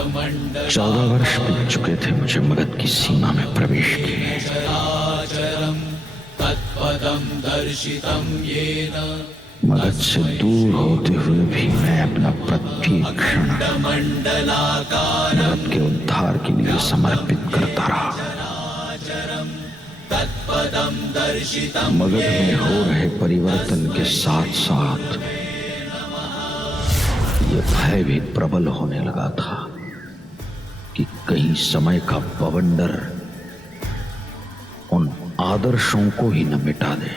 14 वर्ष बीत चुके थे मुझे मगध की सीमा में प्रवेश किए। मगध से दूर होते हुए भी मैं अपना प्रत्येक क्षण मगध के उद्धार के लिए समर्पित करता रहा। मगध में हो रहे परिवर्तन के साथ साथ ये भय भी प्रबल होने लगा था कि कहीं समय का बवंडर उन आदर्शों को ही न मिटा दे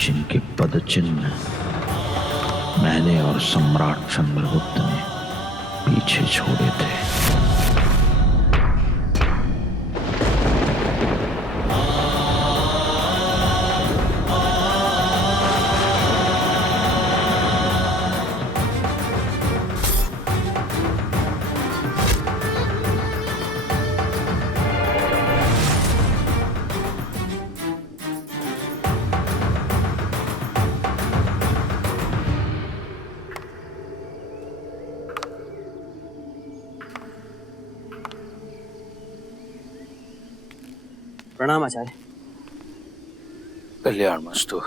जिनके पद चिन्ह मैंने और सम्राट चंद्रगुप्त ने पीछे छोड़े थे। प्रणाम आचार्य। कल्याणमस्तु।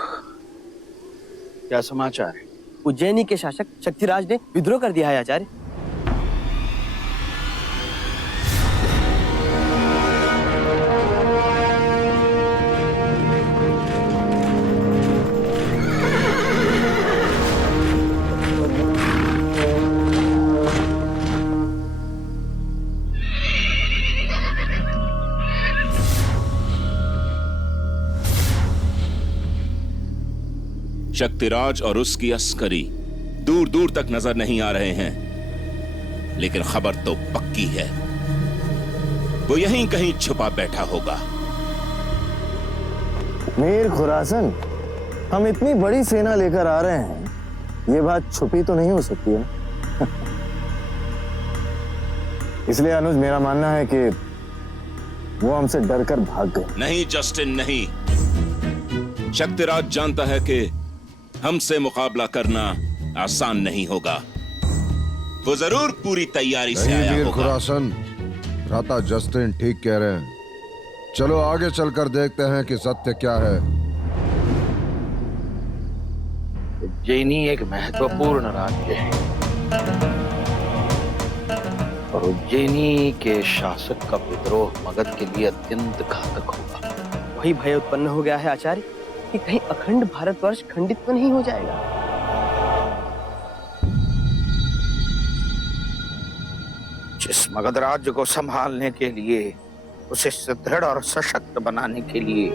क्या समाचार है? उज्जैनी के शासक शक्तिराज ने विद्रोह कर दिया है आचार्य। शक्तिराज और उसकी अस्करी दूर दूर तक नजर नहीं आ रहे हैं, लेकिन खबर तो पक्की है, वो यहीं कहीं छुपा बैठा होगा। मीर खुरासन, हम इतनी बड़ी सेना लेकर आ रहे हैं, ये बात छुपी तो नहीं हो सकती है ना? इसलिए अनुज, मेरा मानना है कि वो हमसे डरकर भाग गए। नहीं जस्टिन, नहीं। शक्तिराज जानता है कि हमसे मुकाबला करना आसान नहीं होगा। वो जरूर पूरी तैयारी से आया मीर होगा। खुरासन, भ्राता जस्टिन ठीक कह रहे हैं। चलो आगे चलकर देखते हैं कि सत्य क्या है। उज्जैनी एक महत्वपूर्ण राज्य है और उज्जैनी के शासक का विद्रोह मगध के लिए अत्यंत घातक होगा। वही भय उत्पन्न हो गया है आचार्य कि कहीं अखंड भारतवर्ष खंडित तो नहीं हो जाएगा। जिस मगध राज्य को संभालने के लिए, उसे सुदृढ़ और सशक्त बनाने के लिए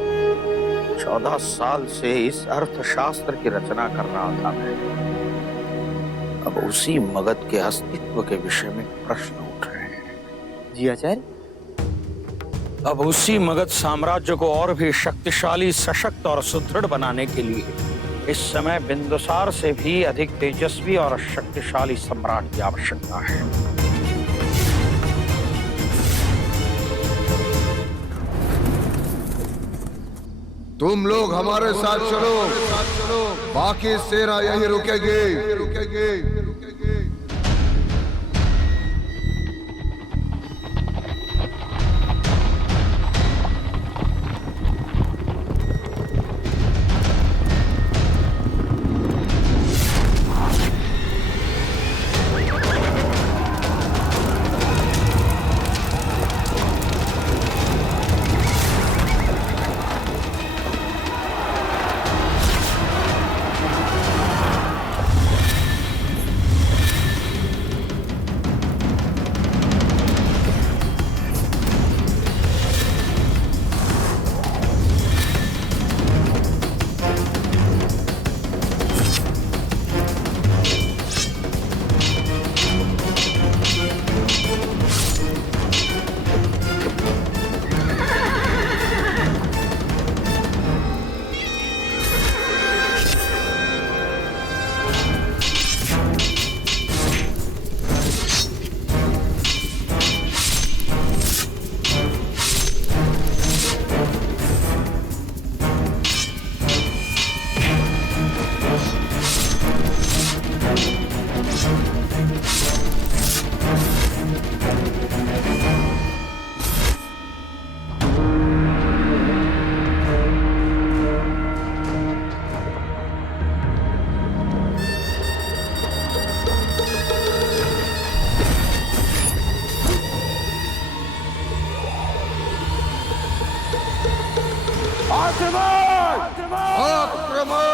14 साल से इस अर्थशास्त्र की रचना कर रहा था मैं, अब उसी मगध के अस्तित्व के विषय में प्रश्न उठ रहे हैं। जी आचार्य। अब उसी मगध साम्राज्य को और भी शक्तिशाली, सशक्त और सुदृढ़ बनाने के लिए इस समय बिंदुसार से भी अधिक तेजस्वी और शक्तिशाली सम्राट की आवश्यकता है। तुम लोग हमारे साथ चलो, बाकी सेना यहीं रुकेगी। आक्रमण! आक्रमण!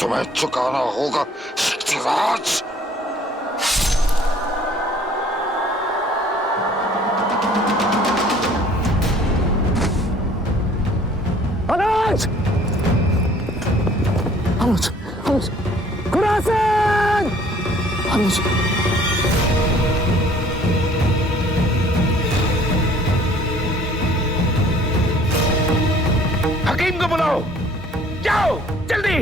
तुम्हें चुकाना होगा शक्तिराज। अनुज! अनुज! अनुज! खुरासन! अनुज! हकीम को बुलाओ, जाओ जल्दी।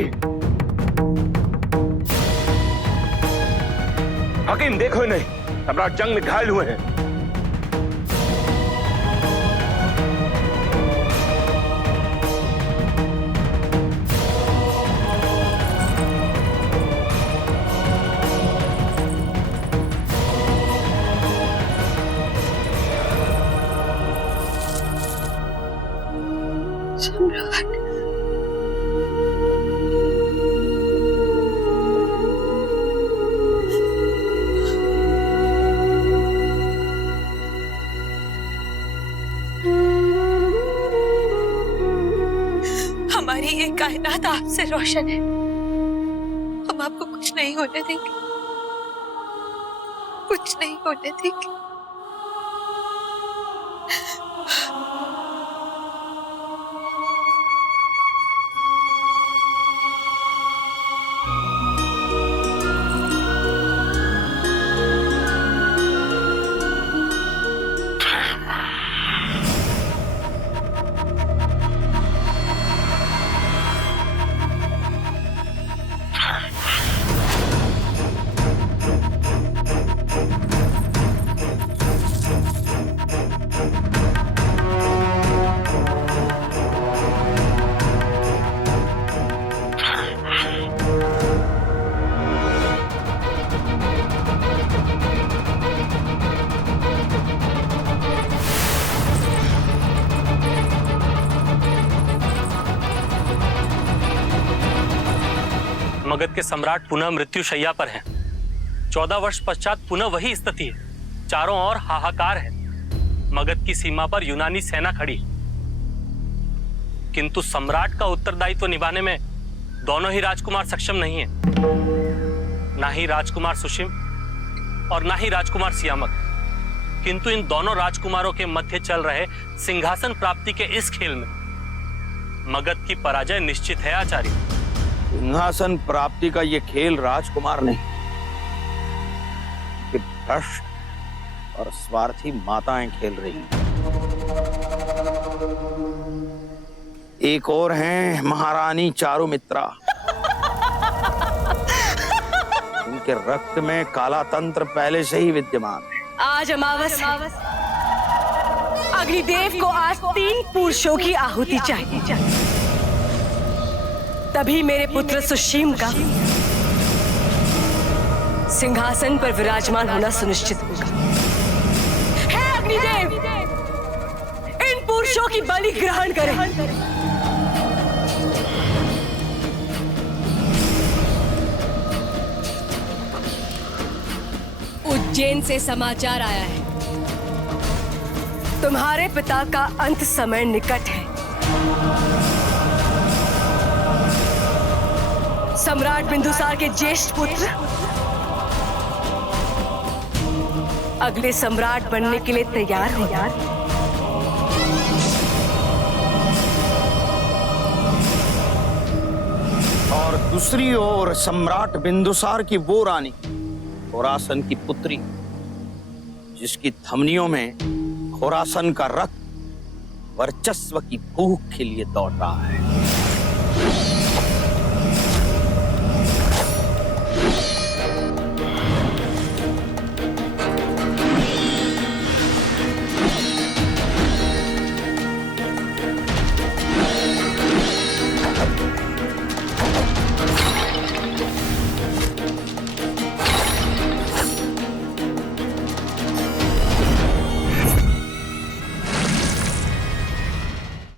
हकीम देखो नहीं, सम्राट जंग में घायल हुए हैं। सम्राट, हमारी ये कायनात आपसे रोशन है। हम आपको कुछ नहीं होने देंगे, कुछ नहीं होने देंगे। मगध के सम्राट पुनः मृत्यु शैया पर हैं। 14 वर्ष पश्चात पुनः वही स्थिति है। चारों ओर हाहाकार है। मगध की सीमा पर यूनानी सेना खड़ी है, किंतु सम्राट का उत्तरदायित्व निभाने में दोनों ही राजकुमार सक्षम नहीं है। ना ही राजकुमार सुशिम और ना ही राजकुमार सियामक। किंतु इन दोनों राजकुमारों के मध्य चल रहे सिंहासन प्राप्ति के इस खेल में मगध की पराजय निश्चित है आचार्य। सिंहासन प्राप्ति का ये खेल राजकुमार नहीं, कि भ्रष्ट और स्वार्थी माताएं खेल रही हैं। एक और हैं महारानी चारुमित्रा। उनके रक्त में काला तंत्र पहले से ही विद्यमान है। आज अमावस है। अग्निदेव को आज 3 पुरुषों की आहुति चाहिए, तभी मेरे पुत्र सुशीम का सिंहासन पर विराजमान होना सुनिश्चित होगा। हे अग्निदेव, इन पुरुषों की बलि ग्रहण करें। उज्जैन से समाचार आया है, तुम्हारे पिता का अंत समय निकट है। सम्राट बिंदुसार के ज्येष्ठ पुत्र अगले सम्राट बनने के लिए तैयार हो। और दूसरी ओर सम्राट बिंदुसार की वो रानी खोरासन की पुत्री, जिसकी धमनियों में खोरासन का रक्त वर्चस्व की भूख के लिए दौड़ रहा है।